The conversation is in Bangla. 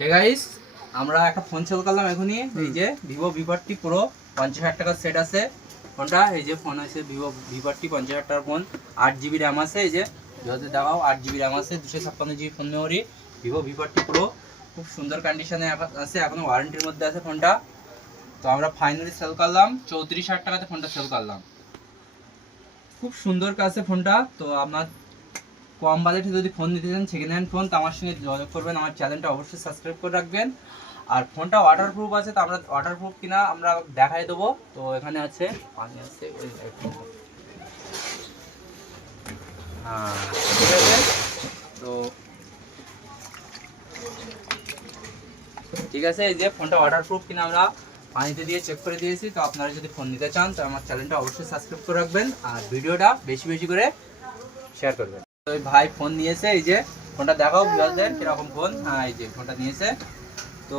গাইস আমরা একটা ফোন সেল করলাম এখনই। এই যে ভিভো ভিভারটি প্রো পঞ্চাশ হাজার টাকার সেট আছে। ফোনটা এই যে ফোন আছে ভিভো ভিভারটি পঞ্চাশ হাজার টাকার ফোন আট জিবি র্যাম আছে এই যে। যদি দেখাও আট জিবি র্যাম আছে দুশো ছাপ্পান্ন জিবি ফোন মেমোরি ভিভো ভিভারটি প্রো খুব সুন্দর কন্ডিশনে আছে এখনও ওয়ারেন্টির মধ্যে আছে ফোনটা তো আমরা ফাইনালি সেল করলাম। চৌত্রিশ হাজার টাকাতে ফোনটা সেল করলাম। খুব সুন্দর কাছে ফোনটা তো আপনার কম বাজেটে যদি ফোন নিতে চান সেকেন্ড হ্যান্ড ফোন। তো আমার সঙ্গে যোগাযোগ করবেন। আমার চ্যানেলটা অবশ্যই সাবস্ক্রাইব করে রাখবেন। আর ফোনটা ওয়াটার প্রুফ আছে, তো আমরা ওয়াটার প্রুফ কিনা আমরা দেখাই দেবো। তো এখানে আছে পানি আছে ওই হ্যাঁ ঠিক আছে? তো ঠিক আছে, এই যে ফোনটা ওয়াটার প্রুফ কিনা আমরা পানিতে দিয়ে চেক করে দিয়েছি। তো আপনারা যদি ফোন নিতে চান, তো আমার চ্যানেলটা অবশ্যই সাবস্ক্রাইব করে রাখবেন। আর ভিডিওটা বেশি বেশি করে শেয়ার করবেন। ওই ভাই ফোন নিয়েছে, এই যে ফোনটা দেখাও বিয়ালদের কীরকম ফোন হ্যাঁ এই যে ফোনটা নিয়েছে। তো